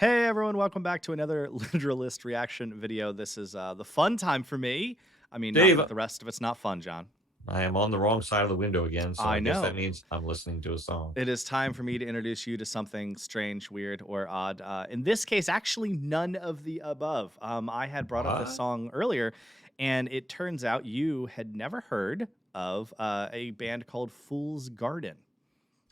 Hey everyone, welcome back to another literalist reaction video. This is the fun time for me. I mean, not Dave, that the rest of it's not fun, John. I am on the wrong side of the window again, so I I guess that know. means I'm listening to a song. It is time for me to introduce you to something strange, weird, or odd. In this case, actually, none of the above. I had brought up this What? song earlier, and it turns out you had never heard of a band called Fool's Garden.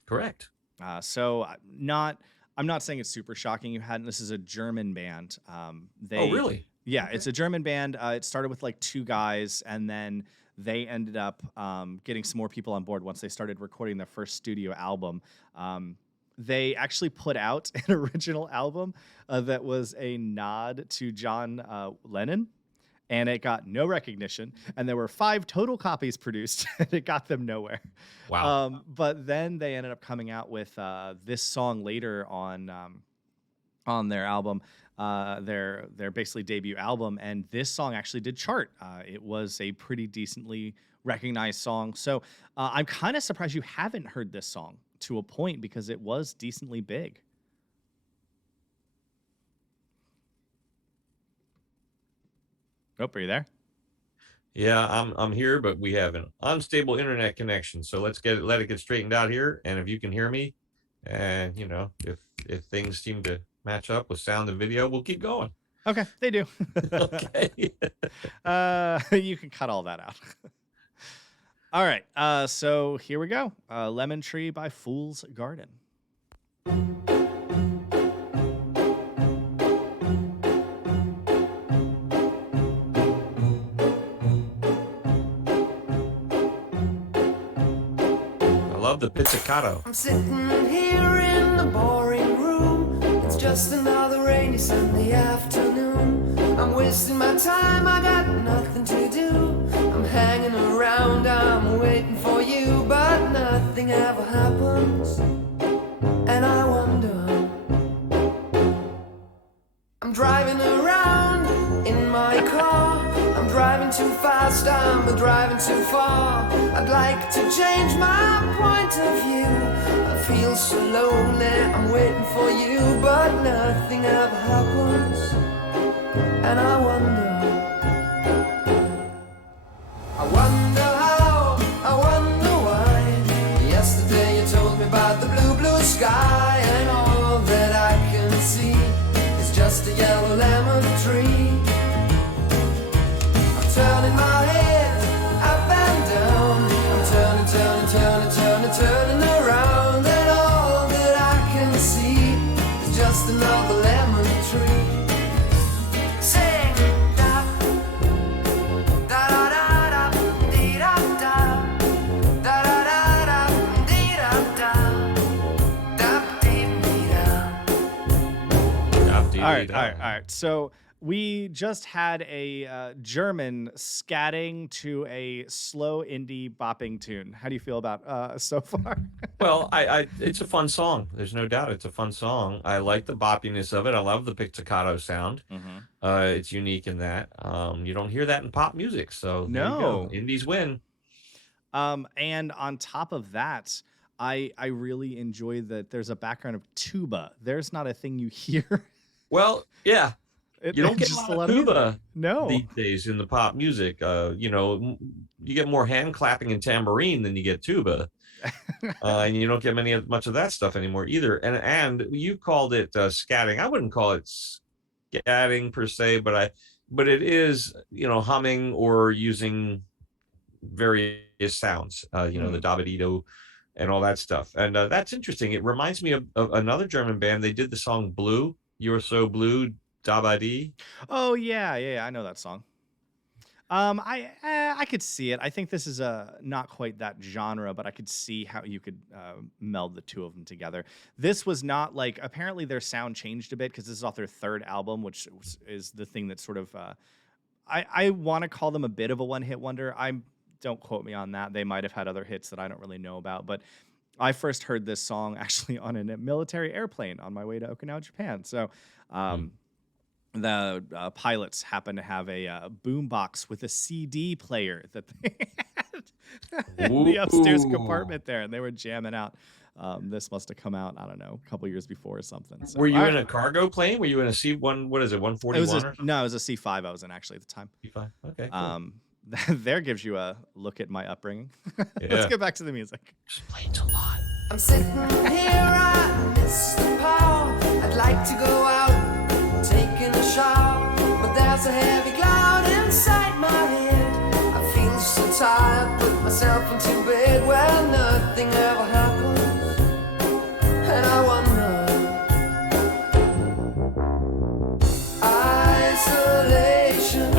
Correct. Not I'm not saying it's super shocking you hadn't. This is a German band. Oh, really? Yeah, Okay. it's a German band. It started with like two guys, and then they ended up getting some more people on board once they started recording their first studio album. They actually put out an original album that was a nod to John Lennon, and it got no recognition. And there were 5 total copies produced, and it got them nowhere. Wow. But then they ended up coming out with this song later on their album, their basically debut album, and this song actually did chart. It was a pretty decently recognized song. So I'm kind of surprised you haven't heard this song to a point because it was decently big. Oh, are you there? Yeah, I'm here, but we have an unstable internet connection. So let it get straightened out here. And if you can hear me, and if things seem to match up with sound and video, we'll keep going. Okay, they do. Okay. You can cut all that out. All right, so here we go. Lemon Tree by Fool's Garden. I love the pizzicato. I'm sitting here in the boring room. It's just another rainy Sunday afternoon. I'm wasting my time, I got nothing to do. I'm hanging around, I'm waiting for you, but nothing ever happens. And I wonder, I'm driving around in my car. I'm driving too fast, I'm driving too far. I'd like to change my point of view. I feel so lonely, I'm waiting for you, but nothing ever happens. And I wonder how, I wonder why. Yesterday you told me about the blue, blue sky, and all that I can see is just a yellow lemon tree. I'm turning my head up and down. I'm turning around, and all that I can see is just another lemon tree. Sing da da da da da dee da da da da da da dee da da dee dee da. All right. So we just had a German scatting to a slow indie bopping tune. How do you feel about so far? Well, it's a fun song. There's no doubt it's a fun song. I like the boppiness of it. I love the pizzicato sound. It's unique in that. You don't hear that in pop music. So there you go. No. Indies win. And on top of that, I really enjoy that there's a background of tuba. There's not a thing you hear. Well, yeah. You don't get just a lot of tuba No. these days in the pop music. You get more hand clapping and tambourine than you get tuba. And you don't get much of that stuff anymore either. And you called it scatting. I wouldn't call it scatting per se, but it is, humming or using various sounds, the dabadido and all that stuff. And that's interesting. It reminds me of another German band. They did the song Blue. You're So Blue, Dabadi. Oh yeah, I know that song. I could see it. I think this is not quite that genre, but I could see how you could meld the two of them together. This was not like, apparently their sound changed a bit because this is off their third album, which is the thing that sort of I want to call them a bit of a one-hit wonder. Don't quote me on that. They might have had other hits that I don't really know about, but I first heard this song actually on a military airplane on my way to Okinawa, Japan. So the pilots happened to have a boombox with a CD player that they had in the upstairs compartment there, and they were jamming out This must have come out, I don't know, a couple years before or something. So, Were you all in right. a cargo plane? Were you in a C1? What is it? It 141 was or something? no, it was a C5 I was in actually at the time. C5. Okay. Cool. There gives you a look at my upbringing. Let's Yeah. get back to the music. Explains a lot. I'm sitting here, I miss the power. I'd like to go out, taking a shower, but there's a heavy cloud inside my head. I feel so tired, put myself into bed where nothing ever happens, and I wonder. Isolation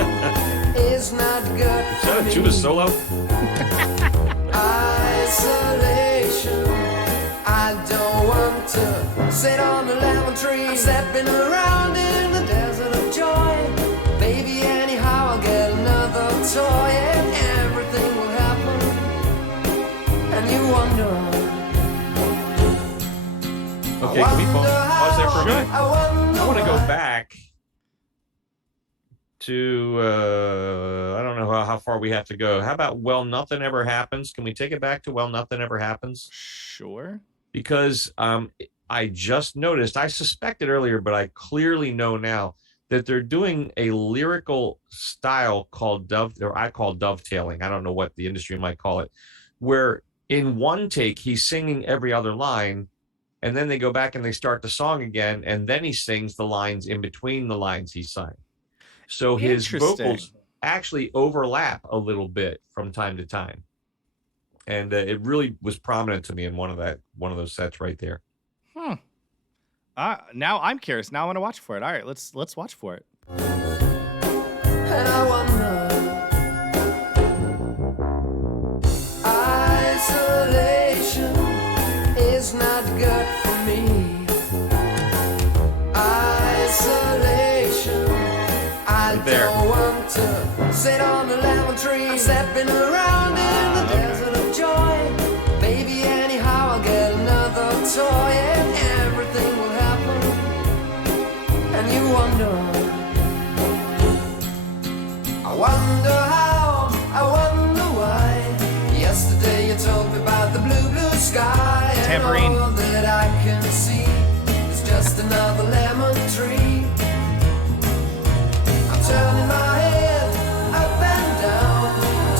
is not good. Is that a tuba solo? Isolation. I don't want to sit on a lemon tree. I'm stepping around in the desert of joy. Maybe anyhow I'll get another toy and everything will happen. And you wonder. Okay, can we pause there for a minute? I want to go back to I don't know how far we have to go. How about Well Nothing Ever Happens? Can we take it back to Well Nothing Ever Happens? Sure. Because I just noticed, I suspected earlier, but I clearly know now that they're doing a lyrical style called I call dovetailing. I don't know what the industry might call it, where in one take he's singing every other line, and then they go back and they start the song again, and then he sings the lines in between the lines he sang. So his vocals actually overlap a little bit from time to time, and it really was prominent to me in one of those sets right there. Now I'm curious. Now I want to watch for it. All right, let's watch for it. And I wonder. Isolation is not good for me. Isolation. I don't want to sit on a lemon tree. I'm stepping around in the desert of joy. Maybe anyhow I'll get another toy and everything will happen. And you wonder. I wonder how, I wonder why. Yesterday you told me about the blue, blue sky. Tambourine. And all that I can see is just another lemon tree. I'm turning my head up and down.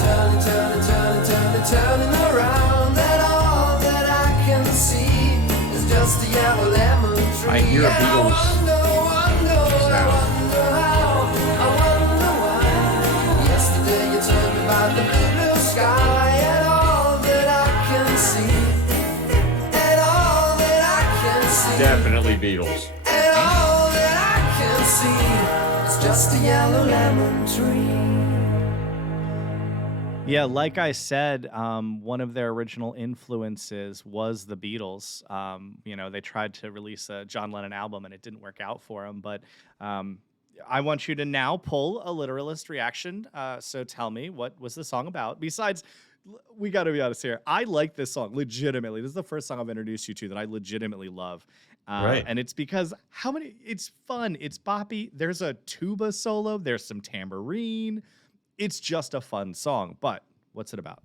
I'm turning around. And all that I can see is just a yellow lemon tree. I hear a And I Beatles wonder how, I wonder why. Yesterday you told me about the blue, blue sky. And all that I can see. And all that I can see. Definitely Beatles. And all that I can see is just a yellow lemon tree. Yeah, like I said, one of their original influences was the Beatles. They tried to release a John Lennon album and it didn't work out for them. But I want you to now pull a literalist reaction. So tell me, what was the song about? Besides, we got to be honest here. I like this song legitimately. This is the first song I've introduced you to that I legitimately love. Right. And it's because it's fun. It's boppy. There's a tuba solo. There's some tambourine. It's just a fun song. But what's it about?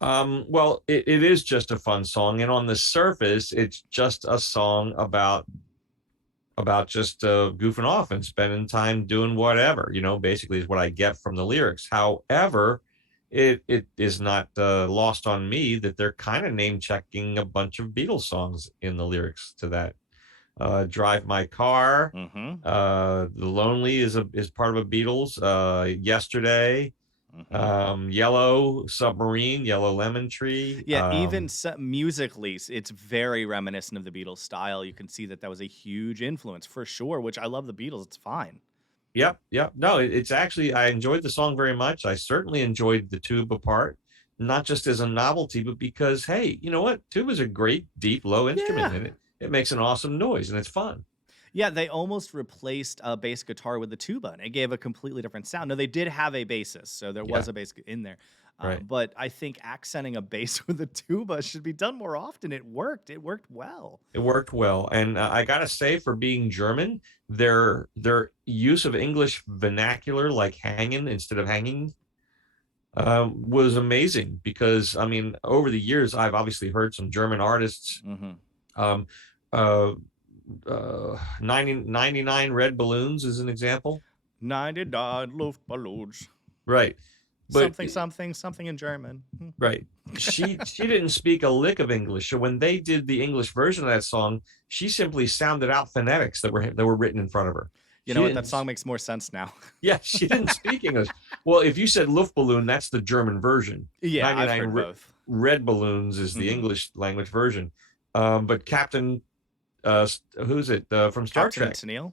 Well, it is just a fun song. And on the surface, it's just a song about just goofing off and spending time doing whatever, basically is what I get from the lyrics. However, it is not lost on me that they're kind of name checking a bunch of Beatles songs in the lyrics to that. Drive My Car, The Lonely is part of a Beatles, Yesterday, Yellow Submarine, Yellow Lemon Tree. Yeah, even musically, it's very reminiscent of the Beatles style. You can see that was a huge influence for sure, which I love the Beatles. It's fine. Yep. No, it's actually, I enjoyed the song very much. I certainly enjoyed the tuba part, not just as a novelty, but because, hey, you know what? Tuba is a great, deep, low instrument, and it makes an awesome noise, and it's fun. Yeah, they almost replaced a bass guitar with the tuba, and it gave a completely different sound. No, they did have a bassist, so there was a bass in there. Right. But I think accenting a bass with a tuba should be done more often. It worked. It worked well. It worked well. And I got to say, for being German, their use of English vernacular, like hanging instead of hanging, was amazing because, I mean, over the years, I've obviously heard some German artists. Um, uh, 99 Red Balloons is an example. 99 Luftballons. Right. But Something in German. right. She didn't speak a lick of English. So when they did the English version of that song, she simply sounded out phonetics that were written in front of her. You know what? That song makes more sense now. Yeah, she didn't speak English. Well, if you said Luftballon, that's the German version. Yeah, I've heard both. Red Balloons is the English language version. But Captain, who's it from Star Captain Trek? Tennille?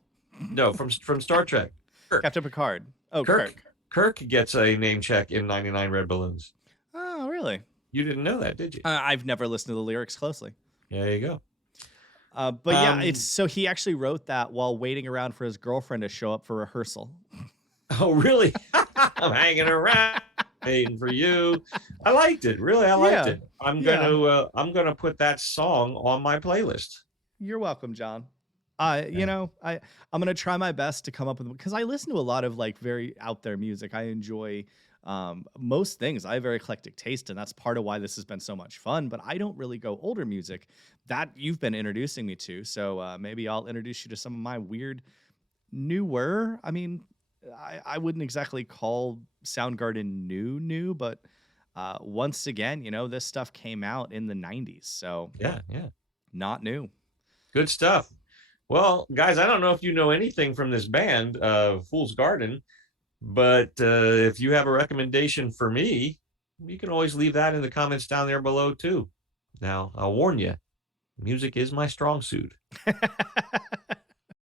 No, from Star Trek. Kirk. Captain Picard. Oh, Kirk. Kirk gets a name check in 99 Red Balloons. Oh, really? You didn't know that, did you? I've never listened to the lyrics closely. There you go. But yeah, it's so he actually wrote that while waiting around for his girlfriend to show up for rehearsal. Oh, really? I'm hanging around waiting for you. I liked it. Really, I liked it. I'm gonna put that song on my playlist. You're welcome, John. You know, I'm gonna try my best to come up with, because I listen to a lot of like very out there music. I enjoy most things. I have very eclectic taste, and that's part of why this has been so much fun. But I don't really go older music that you've been introducing me to. So maybe I'll introduce you to some of my weird newer. I mean, I wouldn't exactly call Soundgarden new, but once again, you know, this stuff came out in the 90s. So yeah, not new. Good stuff. Well, guys, I don't know if you know anything from this band, Fool's Garden, but if you have a recommendation for me, you can always leave that in the comments down there below too. Now, I'll warn you, music is my strong suit.